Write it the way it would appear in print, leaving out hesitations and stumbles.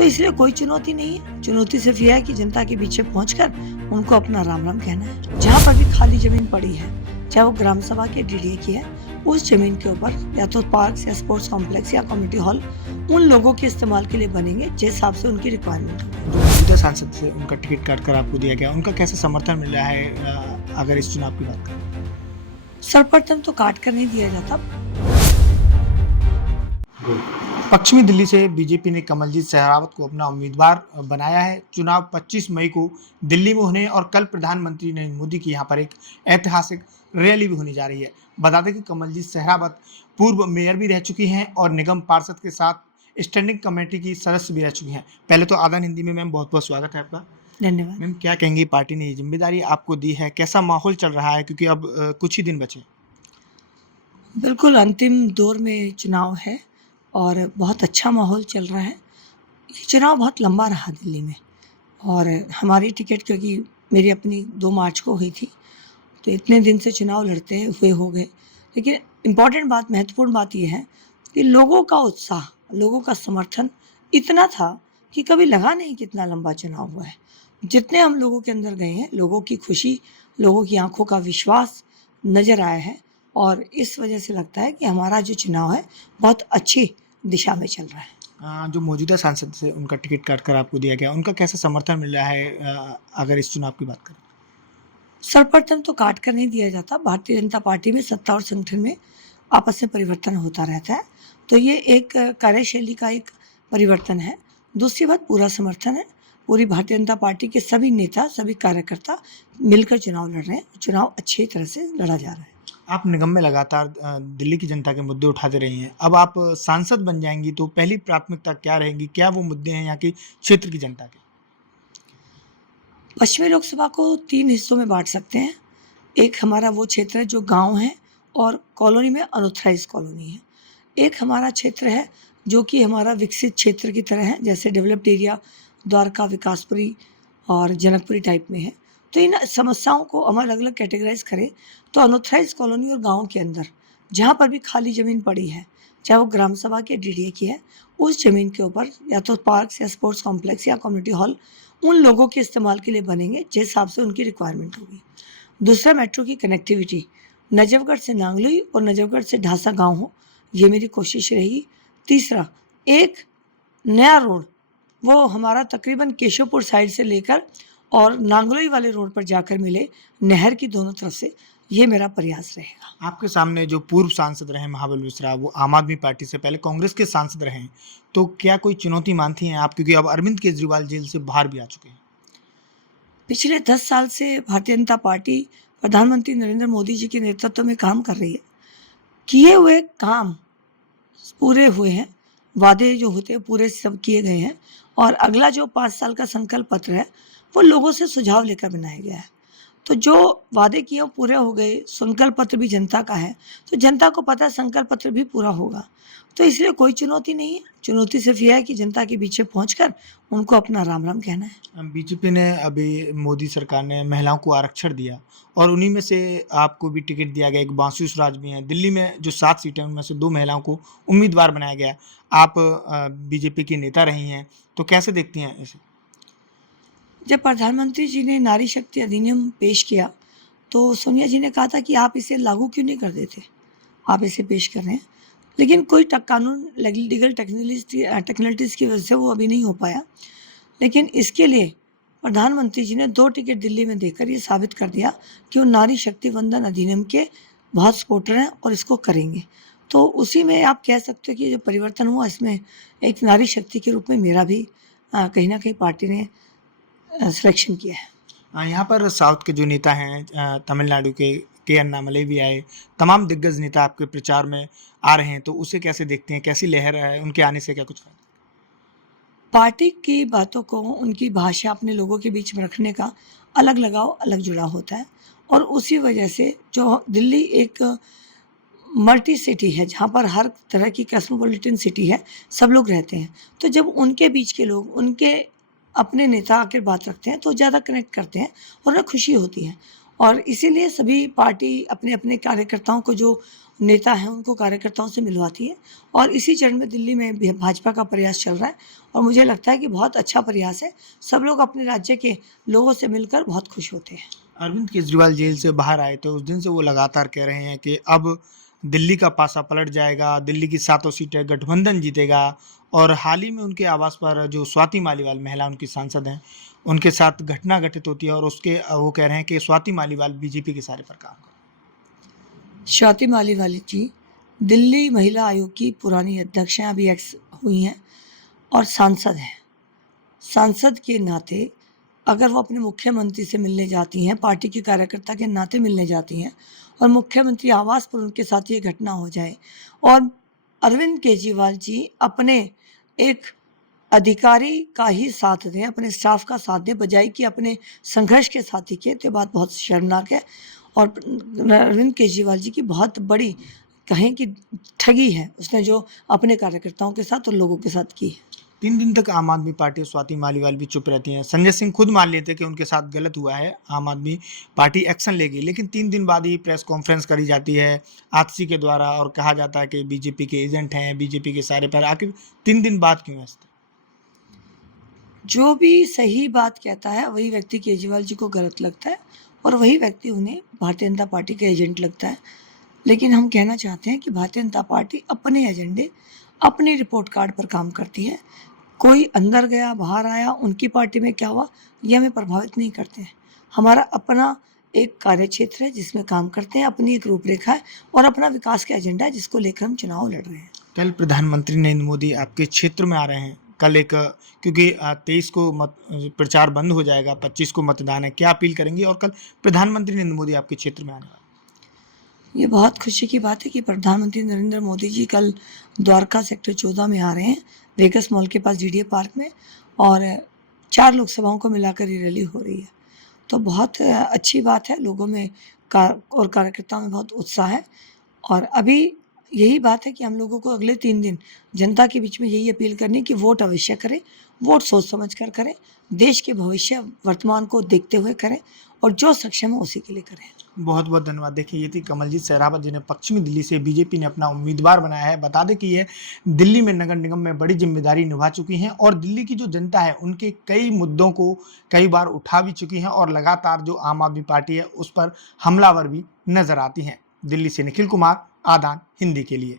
तो इसलिए कोई चुनौती नहीं है। चुनौती सिर्फ यह है कि जनता के पीछे पहुंचकर उनको अपना राम राम कहना है। जहाँ पर भी खाली जमीन पड़ी है, चाहे वो ग्राम सभा के डीडीए की है, उस जमीन के ऊपर या तो पार्क या स्पोर्ट्स कॉम्प्लेक्स या कम्युनिटी हॉल उन लोगों के इस्तेमाल के लिए बनेंगे जिस हिसाब से उनकी रिक्वायरमेंट हो। जो मौजूदा सांसद से उनका टिकट काट कर आपको दिया गया, उनका कैसा समर्थन मिल रहा है अगर इस चुनाव की बात करें? सर्वप्रथम तो काट कर नहीं दिया जाता। पश्चिमी दिल्ली से बीजेपी ने कमलजीत शेरावत को अपना उम्मीदवार बनाया है। चुनाव 25 मई को दिल्ली में होने और कल प्रधानमंत्री नरेंद्र मोदी की यहां पर एक ऐतिहासिक रैली भी होने जा रही है। बता दें कि कमलजीत शेरावत पूर्व मेयर भी रह चुकी हैं और निगम पार्षद के साथ स्टैंडिंग कमेटी की सदस्य भी रह चुकी हैं। पहले तो आदान हिंदी में मैम बहुत बहुत स्वागत है आपका। धन्यवाद। मैम, क्या कहेंगी, पार्टी ने ये जिम्मेदारी आपको दी है, कैसा माहौल चल रहा है क्योंकि अब कुछ ही दिन बचे? बिल्कुल अंतिम दौर में चुनाव है और बहुत अच्छा माहौल चल रहा है। ये चुनाव बहुत लंबा रहा दिल्ली में और हमारी टिकट क्योंकि मेरी अपनी 2 मार्च को हुई थी, तो इतने दिन से चुनाव लड़ते हुए हो गए। लेकिन इम्पॉर्टेंट बात, महत्वपूर्ण बात ये है कि लोगों का उत्साह, लोगों का समर्थन इतना था कि कभी लगा नहीं कि इतना लंबा चुनाव हुआ है। जितने हम लोगों के अंदर गए हैं, लोगों की खुशी, लोगों की आंखों का विश्वास नज़र आया है और इस वजह से लगता है कि हमारा जो चुनाव है बहुत अच्छी दिशा में चल रहा है। जो मौजूदा सांसद से उनका टिकट काट कर आपको दिया गया, उनका कैसा समर्थन मिल रहा है अगर इस चुनाव की बात करें? सर्वप्रथम तो काट कर नहीं दिया जाता। भारतीय जनता पार्टी में सत्ता और संगठन में आपस में परिवर्तन होता रहता है, तो ये एक कार्यशैली का एक परिवर्तन है। दूसरी बात, पूरा समर्थन है। पूरी भारतीय जनता पार्टी के सभी नेता, सभी कार्यकर्ता मिलकर चुनाव लड़ रहे हैं। चुनाव अच्छी तरह से लड़ा जा रहा है। आप निगम में लगातार दिल्ली की जनता के मुद्दे उठाते रही हैं। अब आप सांसद बन जाएंगी तो पहली प्राथमिकता क्या रहेगी? क्या वो मुद्दे हैं यहाँ की क्षेत्र की जनता के? पश्चिमी लोकसभा को 3 हिस्सों में बांट सकते हैं। एक हमारा वो क्षेत्र है जो गांव है और कॉलोनी में अनऑथराइज कॉलोनी है। एक हमारा क्षेत्र है जो कि हमारा विकसित क्षेत्र की तरह है, जैसे डेवलप्ड एरिया द्वारका, विकासपुरी और जनकपुरी टाइप में है। तो इन समस्याओं को हम अलग अलग कैटेगराइज करें तो अनऑथराइज कॉलोनी और गाँव के अंदर जहाँ पर भी खाली ज़मीन पड़ी है, चाहे वो ग्राम सभा के डीडीए की है, उस ज़मीन के ऊपर या तो पार्क या स्पोर्ट्स कॉम्प्लेक्स या कम्युनिटी हॉल उन लोगों के इस्तेमाल के लिए बनेंगे जिस हिसाब से उनकी रिक्वायरमेंट होगी। दूसरा, मेट्रो की कनेक्टिविटी नजफगढ़ से नांगलोई और नजफगढ़ से ढासा गांव हो, ये मेरी कोशिश रहेगी। तीसरा, एक नया रोड वो हमारा तकरीबन केशवपुर साइड से लेकर और नांगलोई वाले रोड पर जाकर मिले नहर की दोनों तरफ से, ये मेरा प्रयास रहेगा। आपके सामने जो पूर्व सांसद रहे महाबल मिश्रा, वो आम आदमी पार्टी से पहले कांग्रेस के सांसद रहे हैं, तो क्या कोई चुनौती मानती हैं आप, क्योंकि अब अरविंद केजरीवाल जेल से बाहर भी आ चुके हैं? पिछले 10 साल से भारतीय जनता पार्टी प्रधानमंत्री नरेंद्र मोदी जी के नेतृत्व में काम कर रही है। किए हुए काम पूरे हुए हैं, वादे जो होते हैं पूरे सब किए गए हैं और अगला जो 5 साल का संकल्प पत्र है वो लोगों से सुझाव लेकर बनाया गया है। तो जो वादे किए वो पूरे हो गए, संकल्प पत्र भी जनता का है, तो जनता को पता है संकल्प पत्र भी पूरा होगा। तो इसलिए कोई चुनौती नहीं है। चुनौती सिर्फ यह है कि जनता के पीछे पहुंचकर उनको अपना राम राम कहना है। बीजेपी ने अभी, मोदी सरकार ने महिलाओं को आरक्षण दिया और उन्हीं में से आपको भी टिकट दिया गया। एक बांसुरी स्वराज भी हैं दिल्ली में, जो 7 सीटें उनमें से 2 महिलाओं को उम्मीदवार बनाया गया। आप बीजेपी की नेता रही हैं, तो कैसे देखती हैं इसे? जब प्रधानमंत्री जी ने नारी शक्ति अधिनियम पेश किया तो सोनिया जी ने कहा था कि आप इसे लागू क्यों नहीं कर देते, आप इसे पेश कर रहे हैं। लेकिन कोई कानून लीगल टेक्निकलिटीज़ की वजह से वो अभी नहीं हो पाया। लेकिन इसके लिए प्रधानमंत्री जी ने 2 टिकट दिल्ली में देकर ये साबित कर दिया कि वो नारी शक्ति वंदन अधिनियम के बहुत सपोर्टर हैं और इसको करेंगे। तो उसी में आप कह सकते हो कि जो परिवर्तन हुआ इसमें एक नारी शक्ति के रूप में मेरा भी कहीं ना कहीं पार्टी ने सिलेक्शन किया है। यहाँ पर साउथ के जो नेता हैं, तमिलनाडु के अन्नामलई भी आए, तमाम दिग्गज नेता आपके प्रचार में आ रहे हैं, तो उसे कैसे देखते हैं? कैसी लहर है उनके आने से? क्या कुछ फायदा? पार्टी की बातों को, उनकी भाषा अपने लोगों के बीच में रखने का अलग लगाव, अलग जुड़ाव होता है और उसी वजह से जो दिल्ली एक मल्टी सिटी है जहाँ पर हर तरह की कॉस्मोपॉलिटन सिटी है, सब लोग रहते हैं। तो जब उनके बीच के लोग, उनके अपने नेता आकर बात रखते हैं तो ज़्यादा कनेक्ट करते हैं और उन्हें खुशी होती है। और इसीलिए सभी पार्टी अपने अपने कार्यकर्ताओं को जो नेता हैं उनको कार्यकर्ताओं से मिलवाती है और इसी चरण में दिल्ली में भी भाजपा का प्रयास चल रहा है और मुझे लगता है कि बहुत अच्छा प्रयास है। सब लोग अपने राज्य के लोगों से मिलकर बहुत खुश होते हैं। अरविंद केजरीवाल जेल से बाहर आए थे उस दिन से वो लगातार कह रहे हैं कि अब दिल्ली का पासा पलट जाएगा, दिल्ली की 7 सीटें गठबंधन जीतेगा। और हाल ही में उनके आवास पर जो स्वाति मालीवाल महिला उनकी सांसद हैं, उनके साथ घटना घटित होती है और उसके वो कह रहे हैं कि स्वाति मालीवाल बीजेपी के सारे पर काम कर। स्वाति मालीवाल जी दिल्ली महिला आयोग की पुरानी अध्यक्ष हैं, अभी एक्स हुई हैं और सांसद हैं। सांसद के नाते अगर वो अपने मुख्यमंत्री से मिलने जाती हैं, पार्टी के कार्यकर्ता के नाते मिलने जाती हैं और मुख्यमंत्री आवास पर उनके साथ ये घटना हो जाए और अरविंद केजरीवाल जी अपने एक अधिकारी का ही साथ दें, अपने स्टाफ का साथ दें, बजाय कि अपने संघर्ष के साथी के, तो बात बहुत शर्मनाक है और अरविंद केजरीवाल जी की बहुत बड़ी कहें कि ठगी है उसने जो अपने कार्यकर्ताओं के साथ और लोगों के साथ की है। 3 दिन तक आम आदमी पार्टी और स्वाति मालीवाल भी चुप रहती हैं। संजय सिंह खुद मान लेते कि उनके साथ गलत हुआ है, आम आदमी पार्टी एक्शन लेगी, लेकिन 3 दिन बाद ही प्रेस कॉन्फ्रेंस करी जाती है आतिशी के द्वारा और कहा जाता है कि बीजेपी के एजेंट हैं, बीजेपी के सारे पर। आखिर 3 दिन बाद क्यों हंसते? जो भी सही बात कहता है वही व्यक्ति केजरीवाल जी को गलत लगता है और वही व्यक्ति उन्हें भारतीय जनता पार्टी का एजेंट लगता है। लेकिन हम कहना चाहते हैं कि भारतीय जनता पार्टी अपने एजेंडे अपनी रिपोर्ट कार्ड पर काम करती है। कोई अंदर गया बाहर आया, उनकी पार्टी में क्या हुआ, ये हमें प्रभावित नहीं करते हैं। हमारा अपना एक कार्यक्षेत्र है जिसमें काम करते हैं, अपनी एक रूपरेखा है और अपना विकास का एजेंडा है जिसको लेकर हम चुनाव लड़ रहे हैं। कल प्रधानमंत्री नरेंद्र मोदी आपके क्षेत्र में आ रहे हैं। कल एक क्योंकि 23 को प्रचार बंद हो जाएगा, 25 को मतदान है, क्या अपील करेंगे? और कल प्रधानमंत्री नरेंद्र मोदी आपके क्षेत्र में आने वाले हैं। ये बहुत खुशी की बात है कि प्रधानमंत्री नरेंद्र मोदी जी कल द्वारका सेक्टर 14 में आ रहे हैं, वेगस मॉल के पास जीडीए पार्क में, और 4 लोकसभाओं को मिलाकर ये रैली हो रही है। तो बहुत अच्छी बात है, लोगों में और कार्यकर्ताओं में बहुत उत्साह है और अभी यही बात है कि हम लोगों को अगले 3 दिन जनता के बीच में यही अपील करनी कि वोट अवश्य करें, वोट सोच समझ कर करें, देश के भविष्य वर्तमान को देखते हुए करें और जो सक्षम है उसी के लिए करें। बहुत बहुत धन्यवाद। देखिए, ये थी कमलजीत सहरावत जिन्हें पश्चिमी दिल्ली से बीजेपी ने अपना उम्मीदवार बनाया है। बता दें कि ये दिल्ली में नगर निगम में बड़ी जिम्मेदारी निभा चुकी हैं और दिल्ली की जो जनता है उनके कई मुद्दों को कई बार उठा भी चुकी हैं और लगातार जो आम आदमी पार्टी है उस पर हमलावर भी नजर आती हैं। दिल्ली से निखिल कुमार, आदान हिंदी के लिए।